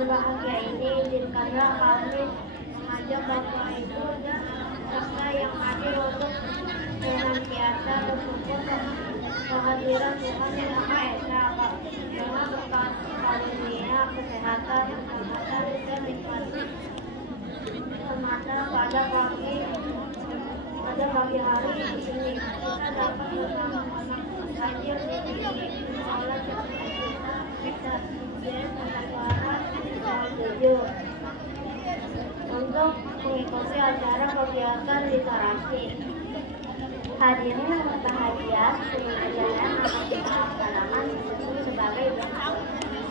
berbahagia ini, izinkanlah kami mengajak Bapak Ibu dan serta yang hadir untuk senantiasa bersyukur kehadiran Tuhan Yang Maha Esa dengan berkat karunia kesehatan, keselamatan dan nikmati semata pada pagi hari ini kita dapat bersama-sama hadir di sini sholat kita dan suara jujur untuk mengikuti acara kegiatan literasi. Hadirin yang berbahagia, pengajaran akan kita laksanakan sebagai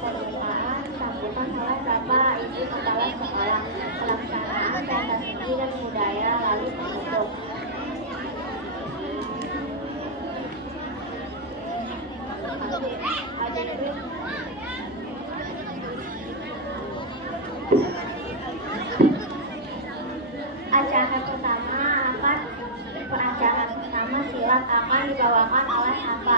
permulaan sambutan oleh Bapak Ibu Kepala Sekolah, pelaksanaan pentas seni dan budaya lalu penutup. Hadirin acara pertama silat akan dibawakan oleh apa?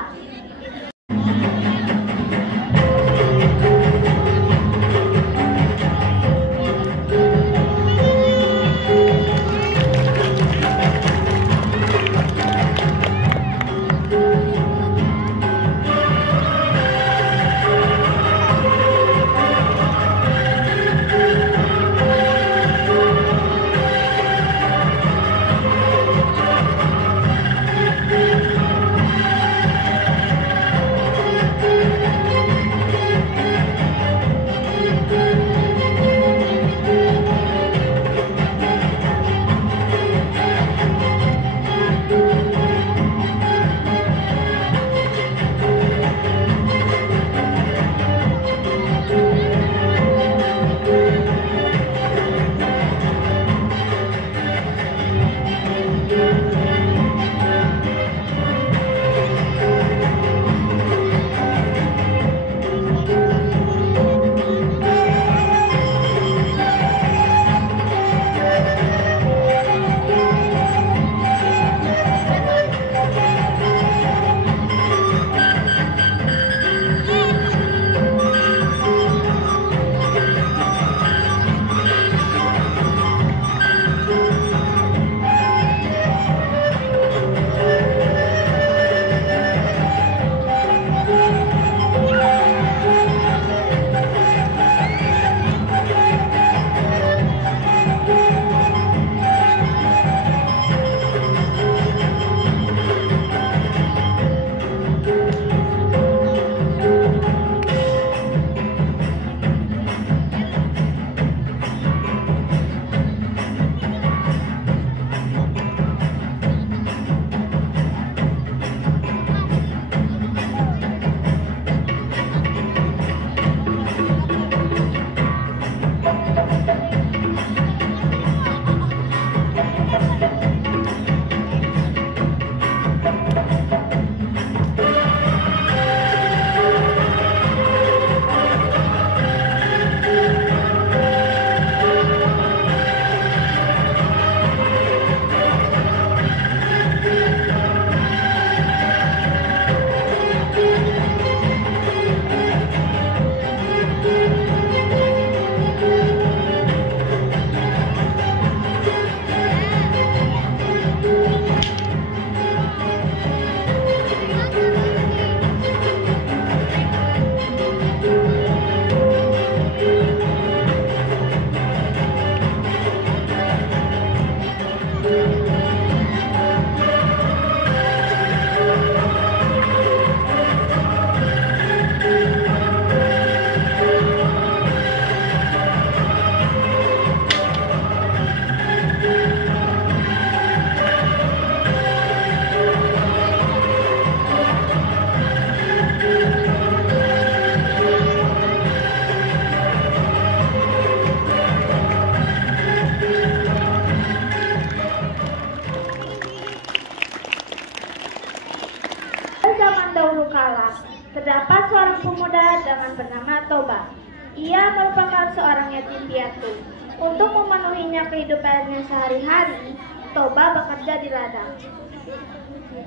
Terdapat seorang pemuda dengan bernama Toba. Ia merupakan seorang yatim piatu. Untuk memenuhinya kehidupannya sehari-hari, Toba bekerja di ladang.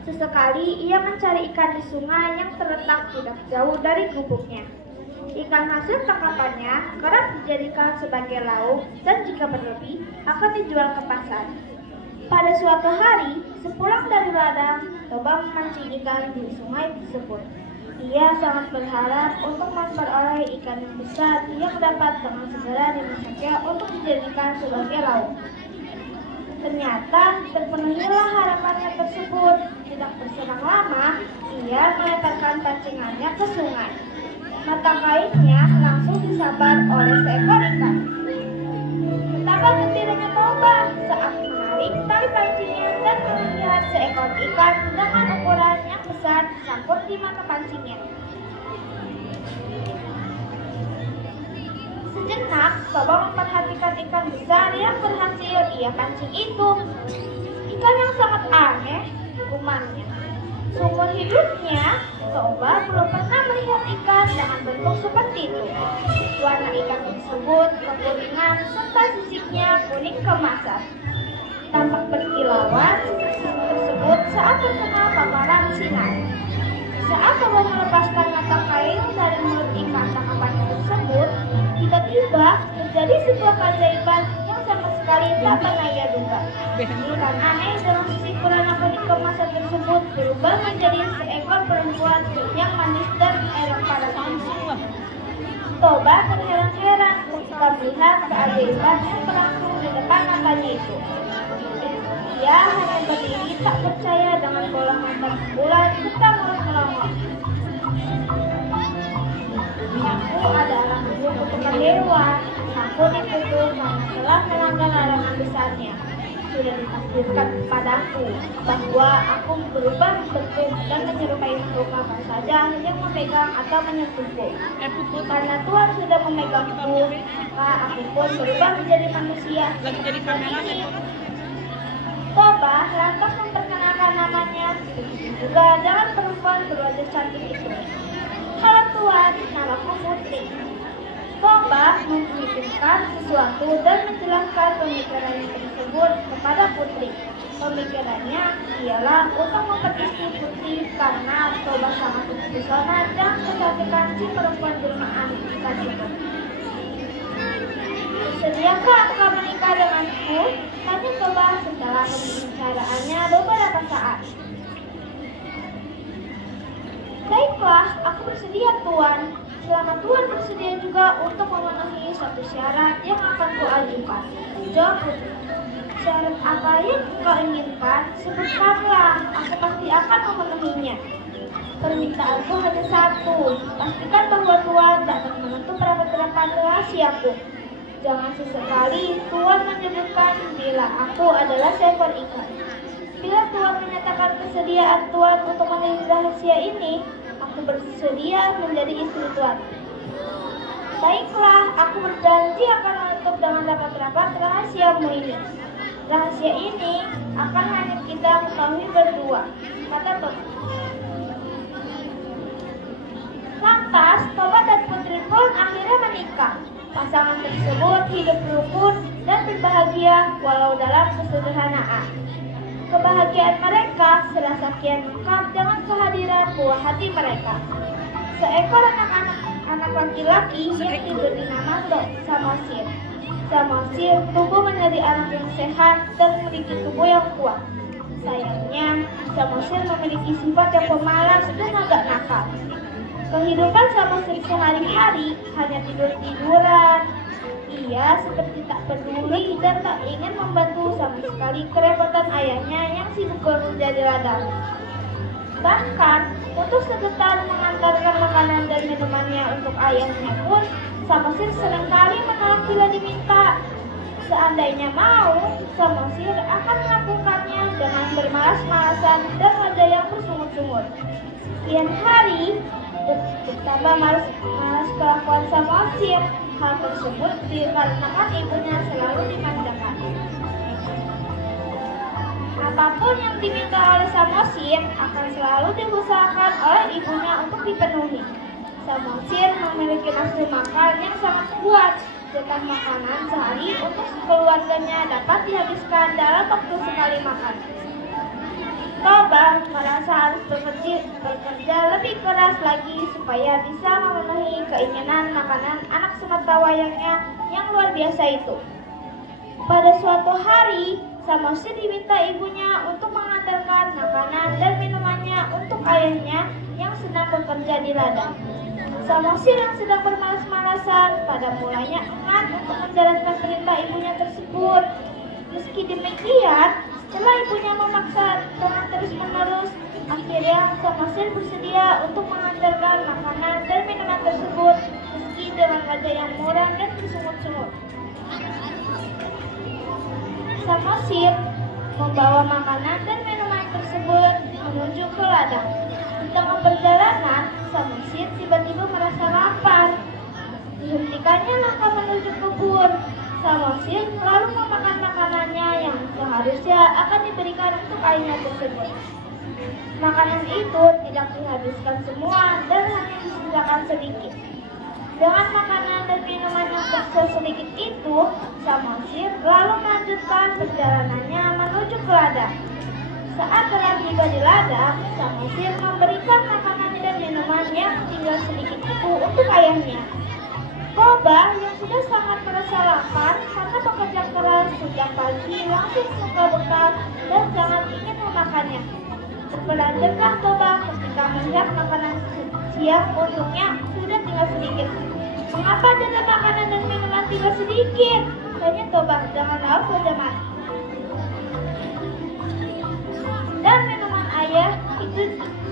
Sesekali ia mencari ikan di sungai yang terletak tidak jauh dari gubuknya. Ikan hasil tangkapannya kerap dijadikan sebagai lauk dan jika berlebih akan dijual ke pasar. Pada suatu hari, sepulang dari ladang, Toba memancing ikan di sungai tersebut. Ia sangat berharap untuk memperoleh ikan yang besar yang dapat dengan segera dimasaknya untuk dijadikan sebagai lauk. Ternyata terpenuhilah harapannya tersebut. Tidak berselang lama, ia melemparkan pancingannya ke sungai. Mata kainnya langsung disambar oleh seekor ikan. Betapa gembiranya Toba saat menarik tali pancingnya dan melihat seekor ikan dengan ukuran yang besar sangkut di mata pancingnya. Sejenak, Toba memperhatikan ikan besar yang berhasil ia pancing itu. Ikan yang sangat aneh, umannya. Seumur hidupnya, Toba belum pernah melihat ikan dengan bentuk seperti itu. Warna ikan tersebut kekuningan serta sisiknya kuning keemasan. Tampak berkilauan sisik tersebut saat terkena paparan sinar. Saat Toba melepaskan mata kain dari mulut ikan tangkapannya tersebut, tiba-tiba terjadi sebuah keajaiban yang sama sekali tak pernah ia duga. Ikan aneh dengan sisik berwarna kuning keemasan tersebut berubah menjadi seekor perempuan yang manis dan elok pada pandangan. Toba terheran-heran ketika melihat keajaiban yang berlangsung di depan matanya itu. Ia hanya berdiri tak percaya dengan bola mata bulan serta mulut melongo. Aku adalah ibu ketukan dewa. Aku dikutuk karena telah melanggar larangan besarnya. Sudah ditakdirkan padaku bahwa aku berubah bentuk dan menyerupai makhluk apa saja yang memegang atau menyentuhku. Karena Tuhan sudah memegangku, maka aku pun berubah menjadi manusia. Toba lantas memperkenalkan namanya, juga dengan perempuan berwajah cantik itu. Halo Tuan, namaku Putri. Toba memikirkan sesuatu dan menjelaskan pemikirannya tersebut kepada Putri. Pemikirannya ialah untuk memperdisi Putri karena Toba sangat terpesona dan kecantikan si perempuan bermaan ikan itu. Sediakah engkau menikah denganku? Tanya Toba setelah pembicaraannya beberapa saat. Baiklah, aku bersedia Tuan. Selama Tuhan bersedia juga untuk memenuhi satu syarat yang akan kuajukan. Jawab Putri. Syarat apa yang kau inginkan? Sebutkanlah, aku pasti akan memenuhinya. Permintaanku hanya satu. Pastikan bahwa Tuhan dapat menutup rapat-rapat rahasiaku. Jangan sesekali Tuhan menyebutkan bila aku adalah seekor ikan. Bila Tuhan menyatakan kesediaan Tuhan untuk menulis rahasia ini, aku bersedia menjadi istri Tuhan. Baiklah, aku berjanji akan menutup dengan rapat-rapat rahasiamu ini. Rahasia ini akan hanya kita ketahui berdua, kata Toba. Lantas, Toba dan Putri pun akhirnya menikah. Pasangan tersebut hidup rukun dan berbahagia walau dalam kesederhanaan. Kebahagiaan mereka serasa kian lengkap dengan kehadiran buah hati mereka. Seekor anak laki-laki yang diberi nama Samosir. Samosir tumbuh menjadi anak yang sehat dan memiliki tubuh yang kuat. Sayangnya, Samosir memiliki sifat yang pemalas dan agak nakal. Kehidupan Samosir sehari-hari hanya tidur-tiduran. Ia seperti tak peduli dan tak ingin membantu sama sekali kerepotan ayahnya yang sibuk bekerja di ladang. Bahkan, untuk sekedar mengantarkan makanan dan minumannya untuk ayahnya pun, Samosir seringkali menolak bila diminta. Seandainya mau, Samosir akan melakukannya dengan bermalas-malasan dan wajah yang bersungut-sungut. Sekian hari, betapa malas kelakuan Samosir. Hal tersebut dikarenakan ibunya selalu dimanjakan. Apapun yang diminta oleh Samosir akan selalu diusahakan oleh ibunya untuk dipenuhi. Samosir memiliki nafsu makan yang sangat kuat. Jatah makanan sehari untuk keluarganya dapat dihabiskan dalam waktu sekali makan. Toba merasa harus bekerja lebih keras lagi supaya bisa memenuhi keinginan makanan anak sematawayangnya yang luar biasa itu. Pada suatu hari, Samosir diminta ibunya untuk mengantarkan makanan dan minumannya untuk ayahnya yang sedang bekerja di ladang. Samosir yang sedang bermalas-malasan pada mulanya enggan untuk menjalankan perintah ibunya tersebut. Meski demikian, setelah ibunya memaksa dengan terus-menerus, akhirnya Samosir bersedia untuk mengantarkan makanan dan minuman tersebut meski dengan wajah yang muram dan bersungut-sungut. Samosir membawa makanan dan minuman tersebut menuju ke ladang. Di tengah perjalanan, Samosir tiba-tiba merasa lapar. Dihentikannya langkah menuju kebun. Samosir lalu memakan makanannya yang seharusnya akan diberikan untuk ayahnya tersebut. Makanan itu tidak dihabiskan semua dan hanya disisakan sedikit. Dengan makanan dan minuman yang tersisa sedikit itu, Samosir lalu melanjutkan perjalanannya menuju ke ladang. Saat telah tiba di ladang, Samosir memberikan makanan dan minuman yang tinggal sedikit itu untuk ayahnya. Toba yang sudah sangat merasa lapar karena bekerja keras sejak pagi langsung suka bekal dan sangat ingin memakannya. Terperanjatlah Toba ketika melihat makanan siang untuknya sudah tinggal sedikit. Mengapa jatah makanan dan minuman tinggal sedikit? Tanya Toba, jangan laut saja mati. Dan minuman ayah itu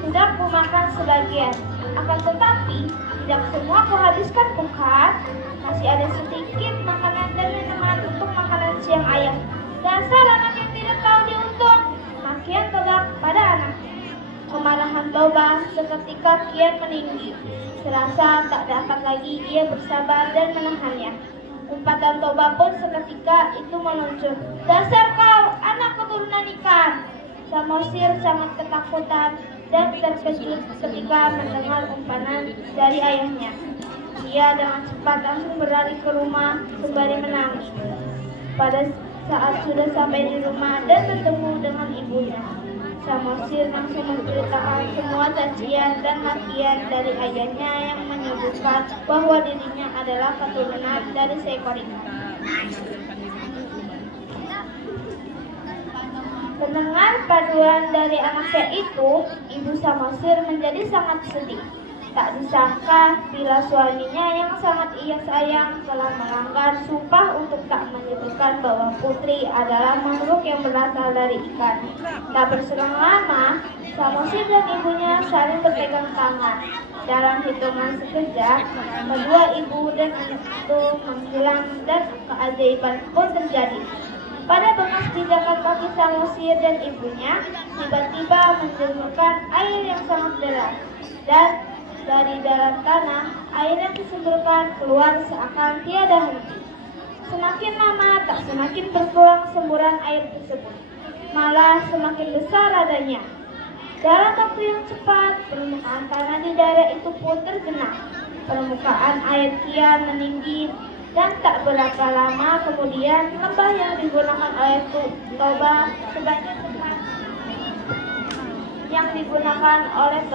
sudah kumakan sebagian. Akan tetapi, tidak semua kuhabiskan bukan? Masih ada sedikit makanan dan minuman untuk makanan siang ayah. Dasar anak yang tidak tahu diuntung. Makian Toba pada anak. Kemarahan Toba seketika kian meninggi. Serasa tak dapat lagi ia bersabar dan menahannya. Umpatan Toba pun seketika itu meluncur. Dasar kau, anak keturunan ikan! Samosir sangat ketakutan dan terkejut ketika mendengar umpanan dari ayahnya. Ia dengan cepat langsung berlari ke rumah sembari menangis. Pada saat sudah sampai di rumah dan bertemu dengan ibunya, Samosir langsung menceritakan semua cacian dan makian dari ayahnya yang menyebutkan bahwa dirinya adalah keturunan dari seekor ikan. Mendengar paduan dari anaknya itu, ibu Samosir menjadi sangat sedih. Tak disangka bila suaminya yang sangat ia sayang telah melanggar sumpah untuk tak menyebutkan bahwa putri adalah makhluk yang berasal dari ikan. Tak berselang lama, Samosir dan ibunya saling berpegang tangan. Dalam hitungan sekejap, kedua ibu dan anak itu menghilang dan keajaiban pun terjadi. Pada bekas pijakan kaki Samosir dan ibunya, tiba-tiba menjemurkan air yang sangat deras. Dan dari dalam tanah, air yang disemburkan keluar seakan tiada henti. Semakin lama, tak semakin berkurang semburan air tersebut. Malah semakin besar adanya. Dalam waktu yang cepat, permukaan tanah di daerah itu pun tergenang. Permukaan air kian meninggi. Dan tak berapa lama kemudian lembah yang digunakan oleh Toba sebagai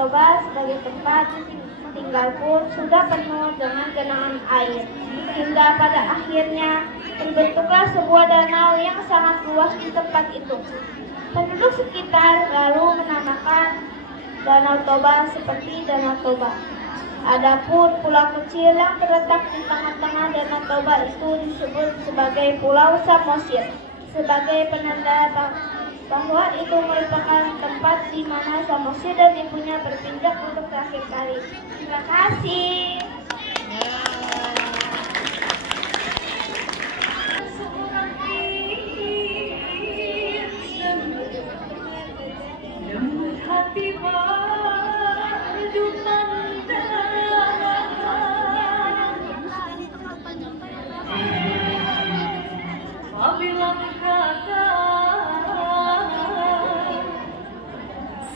tempat sebagai tempat tinggal pun sudah penuh dengan genangan air. Hingga pada akhirnya terbentuklah sebuah danau yang sangat luas di tempat itu. Penduduk sekitar lalu menamakan Danau Toba seperti Danau Toba. Adapun pulau kecil yang terletak di tengah-tengah Danau Toba itu disebut sebagai Pulau Samosir, sebagai penanda bahwa itu merupakan tempat di mana Samosir dan ibunya berpindah untuk terakhir kali. Terima kasih.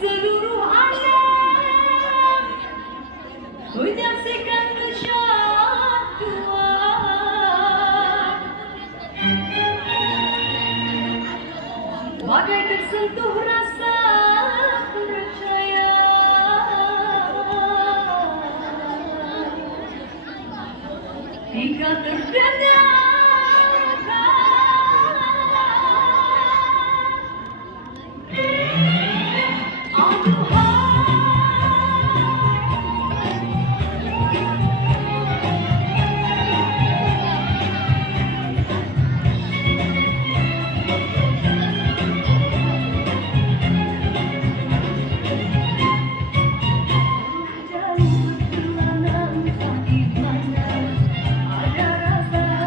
Seluruh alam menyaksikan kesatuan, bagai tersentuh rasa Jauh perjalanan, di mana ada rasa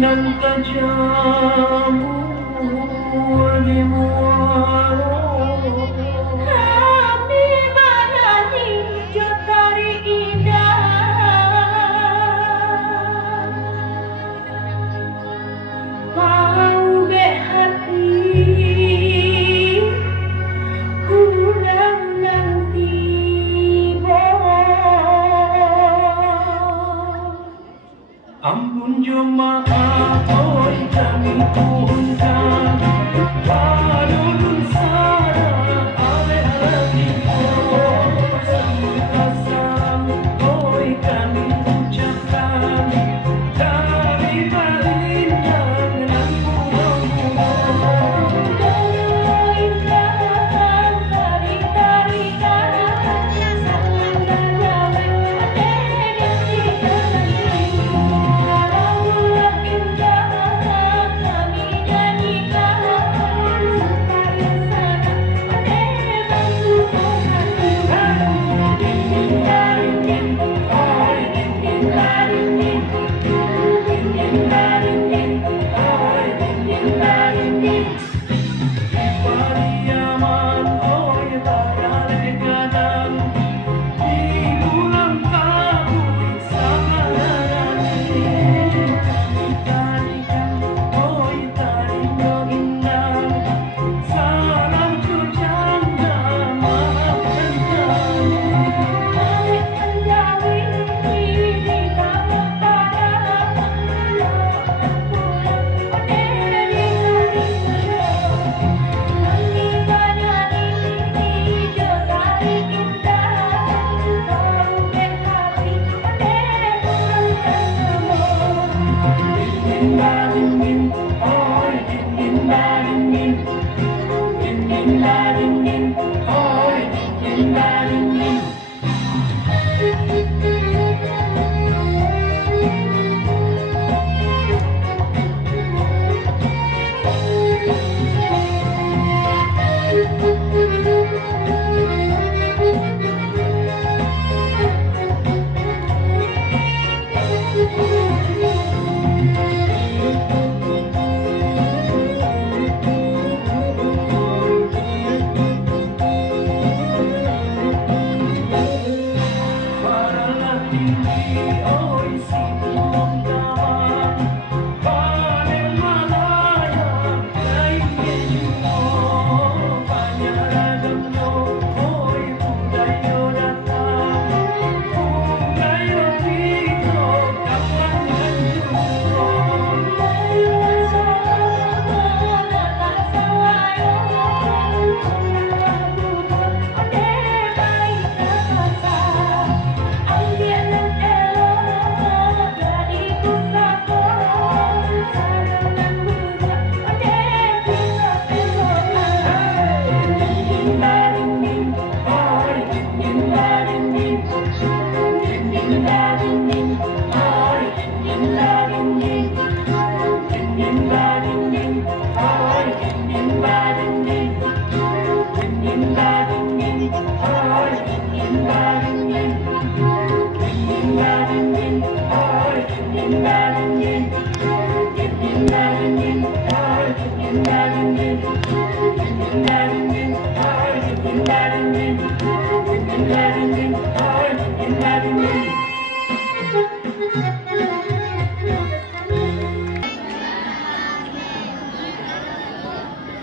nan tajamu di muara Kami barani jotari indah mau be hati kurang nanti ampun jemaah oi kami undang padulun sana ale hati kasam oi kami ucapkan dari balintang nan Pariaman oi bayale gadang di bulan tahun sangarani tarikan oi taringo indah salam janda maafkan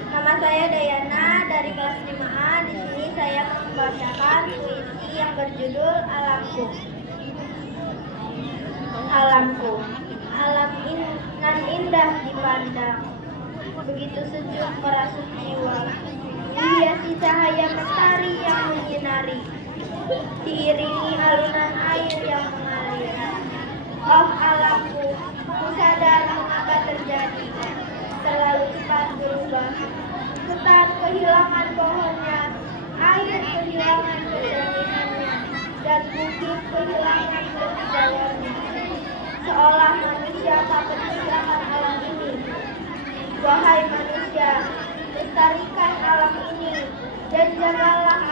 Nama saya Dayana dari kelas 5A. Di sini saya membacakan puisi yang berjudul Alamku. Alamku, alam nan indah dipandang, begitu sejuk merasuk jiwa, dihiasi cahaya mentari yang menyinari, diiringi alunan air yang mengalir. Oh alamku, ku sadar mengapa terjadi, selalu cepat berubah. Hutan kehilangan pohonnya, air kehilangan kejernihannya, dan bukit kehilangan kehijauannya. Seolah manusia tak peduli akan alam ini. Wahai manusia, lestarikan alam ini dan jagalah